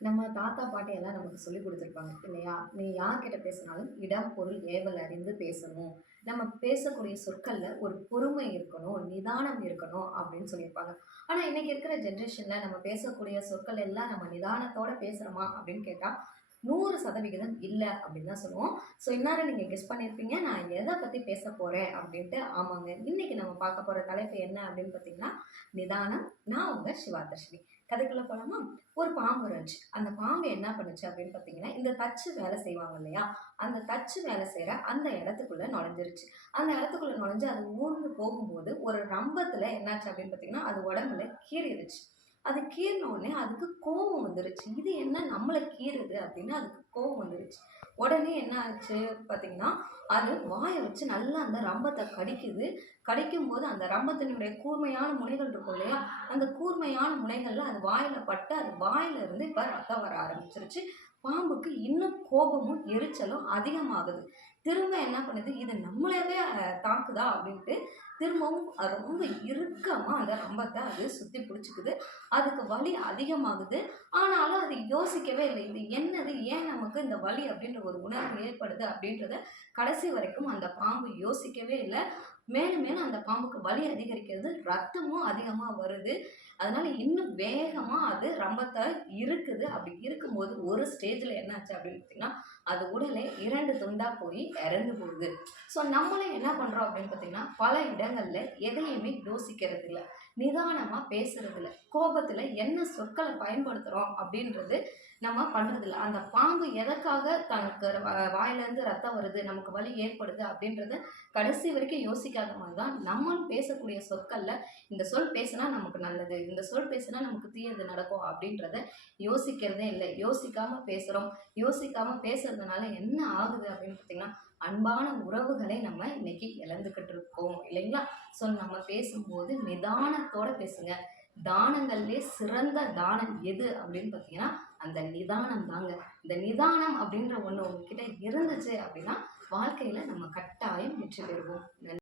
நம்ம தாத்தா, பாட்டி எல்லாம் நமக்கு சொல்லிக் குடுத்துருப்பாங்க இல்லையா? "நீ யார்கிட்ட பேசினாலும் இடம், பொருள், ஏவல் அறிந்து பேசணும். நம்ம பேசக்கூடிய சொற்கள்ல ஒரு பொறுமை இருக்கணும், நிதானம் இருக்கணும்." அப்படின்னு சொல்லியிருப்பாங்க. ஆனா, இன்னைக்கு இருக்கிற ஜெனரேஷன்ல நம்ம பேசக்கூடிய சொற்கள் எல்லாம் நம்ம நிதானத்தோட பேசுறோமா அப்படின்னு கேட்டா, 100% இல்ல அப்படின்னு தான் சொல்லுவோம். ஸோ, இந்நேரம் நீங்க கெஸ் பண்ணியிருப்பீங்க, நான் எத பத்தி பேசப் போறேன் அப்படின்ட்டு. ஆமாங்க. இன்னைக்கு நம்ம பார்க்க போற தலைப்பு என்ன அப்படின்னு பார்த்தீங்கன்னா, நிதானம். நான் உங்க சிவாதர்ஷினி. கதைக்குள்ள போலாமா? ஒரு பாம்பு இருந்துச்சு. அந்த பாம்பு என்ன பண்ணுச்சு அப்படின்னு பார்த்தீங்கன்னா, இந்த தச்சு வேலை செய்வாங்க இல்லையா? அந்த தச்சு வேலை செய்ற அந்த இடத்துக்குள்ள நுழைஞ்சிருச்சு. அந்த இடத்துக்குள்ள நுழைஞ்சு அது ஊர்ந்து போகும்போது, ஒரு ரம்பத்துல என்னாச்சு அப்படின்னு பார்த்தீங்கன்னா, அது உடம்புல கீறிருச்சு. அது கீறின உடனே அதுக்கு கோவம் வந்துருச்சு. இது என்ன நம்மள கீறுது அப்படின்னு அதுக்கு கோவம் வந்துருச்சு. உடனே என்ன ஆச்சு பார்த்தீங்கன்னா, அது வாய வச்சு நல்லா அந்த ரம்பத்த கடிக்குது. கடிக்கும்போது அந்த ரம்பத்தினுடைய கூர்மையான முனைகள் இருக்கும் இல்லையா? அந்த கூர்மையான முனைகள்ல அது வாயில பட்டு, அது வாயில இருந்து இப்ப ரத்தம் வர ஆரம்பிச்சுருச்சு. பாம்புக்கு இன்னும் கோபமும், எரிச்சலும் அதிகமாகுது. திரும்ப என்ன பண்ணுது, இது நம்மளவே தாக்குதா அப்படின்ட்டு திரும்பவும் ரொம்ப இறுக்கமா அந்த ரம்பத்த அது சுத்தி பிடிச்சுக்குது. அதுக்கு வலி அதிகமாகுது. ஆனாலும் அது யோசிக்கவே இல்லை. இது என்னது? ஏன் நமக்கு இந்த வலி அப்படின்ற ஒரு உணர்வு ஏற்படுது அப்படின்றத கடைசி வரைக்கும் அந்த பாம்பு யோசிக்கவே இல்ல. மேலும் மேலும் அந்த பாம்புக்கு வலி அதிகரிக்கிறது. ரத்தமும் அதிகமா வருது. அதனால இன்னும் வேகமா அது ரம்பத்த இறுக்குது. அப்படி இருக்கும்போது ஒரு ஸ்டேஜ்ல என்னாச்சு அப்படின்னு பார்த்தீங்கன்னா, அது உடலே 2 துண்டா போய் இறந்து போகுது. ஸோ நம்மளும் என்ன பண்றோம் அப்படின்னு பார்த்தீங்கன்னா, பல இடங்கள்ல எதையுமே யோசிக்கிறது இல்ல. நிதானமா பேசுறது இல்ல. கோபத்துல என்ன சொற்கள பயன்படுத்துறோம் அப்படின்றது நம்ம பண்றதில்ல. அந்த பாம்பு எதற்காக தனக்கு வாயிலேருந்து ரத்தம் வருது, நமக்கு வலி ஏற்படுது அப்படின்றத கடைசி வரைக்கும் யோசிக்காத மாதிரி தான் நம்மளும் பேசக்கூடிய சொற்கள்ல, இந்த சொல் பேசினா நமக்கு நல்லது, இந்த சொல் பேசினா நமக்கு தீயது நடக்கும் அப்படின்றத யோசிக்கிறதே இல்ல. யோசிக்காம பேசுறோம். யோசிக்காம பேசுறதுனால என்ன ஆகுது அப்படின்னு பார்த்தீங்கன்னா, அன்பான உறவுகளை நம்ம இன்னைக்கு இழந்துகிட்டு இருக்கோம் இல்லைங்களா? ஸோ நம்ம பேசும்போது நிதானத்தோட பேசுங்க. தானங்கள்லயே சிறந்த தானம் எது அப்படின்னு பார்த்தீங்கன்னா, அந்த நிதானம் தாங்க. இந்த நிதானம் அப்படின்ற ஒண்ணு உங்ககிட்ட இருந்துச்சு அப்படின்னா, வாழ்க்கையில நம்ம கட்டாயம் வெற்றி பெறுவோம். நன்றி.